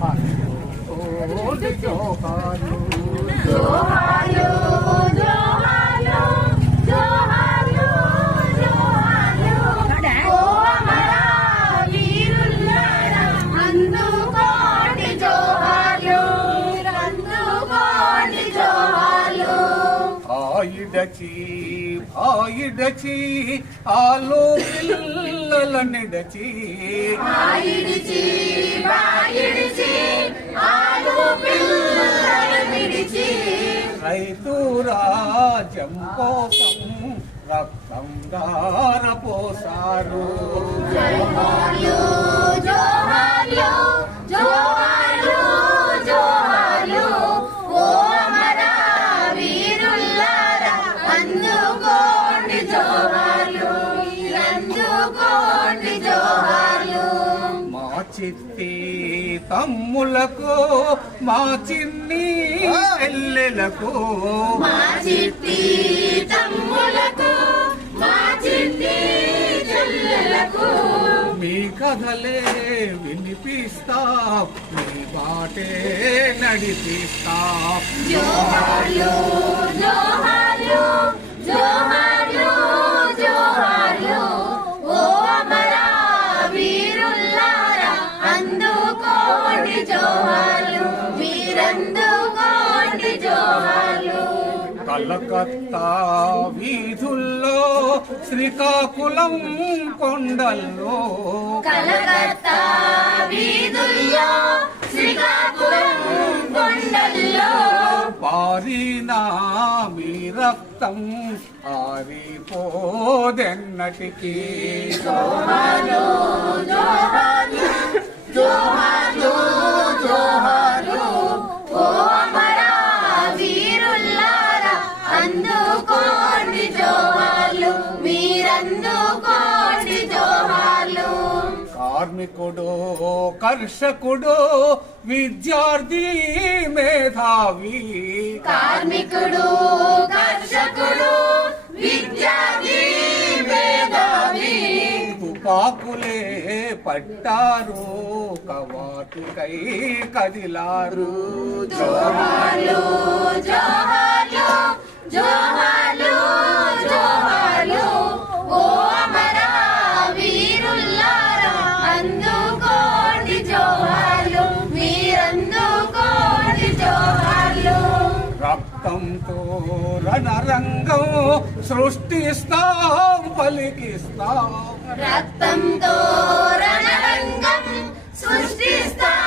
అందుకోండి జోహార్లు జోహార్లు జోహార్లు జోహార్లు జోహార్లు ఓ అమర వీరులారా అందుకోండి జోహార్లు అందుకోండి జోహార్లు ఆయిడచి ఆయిడచి ఆలో పిల్లలనిడచి ఆయిడిచి బాయిడిచి ఆలు పిల్లలనిడిచి రైతు రాజ్యం కోసం రక్తం దారపోసారు జోహార్లు జోహార్లు జోహార్లు జోహార్లు ఓ అమర వీరులారా అందుకోండి జోహార్లు అందుకోండి జోహార్లు మా చిట్టి తమ్ములకు మా చిన్ని చెల్లెలకు మా చిట్టి తమ్ములకు మా చిట్టి చెల్లెలకు మీ కథలే వినిపిస్తా మీ బాటే నడిపిస్తా జోహార్లు జోహార్లు జోహార్లు జోహార్లు ఓ అమర వీరులారా అందుకోండి జోహార్లు మీరందుకోండి జోహార్లు కలకత్తా వీధుల్లో శ్రీకాకుళం కొండల్లో కలకత్తా వీధుల్లో శ్రీకాకుళం కొండల్లో పారినా మీ రక్తం ఆరిపోదెన్నటికీ జోహార్లు జోహార్లు జోహార్లు జోహార్లు ఓ అమర వీరులారా అందుకోండి జోహార్లు మీరందుకోండి జోహార్లు కార్మికుడు కర్షకుడు విద్యార్థి మేధావి కార్మికుడు కర్షకుడు విద్యార్థి మేధావి తుపాకులే పట్టారు కవాతుకై కదిలారు జోహార్లు జోహార్లు జోహార్లు జోహార్లు ఓ అమర వీరులారా అందుకోండి జోహార్లు మీరందుకోండి జోహార్లు రక్తంతో రణరంగం సృష్టిస్తాం పలికిస్తాం రక్తంతో రణరంగం సృష్టిస్తాం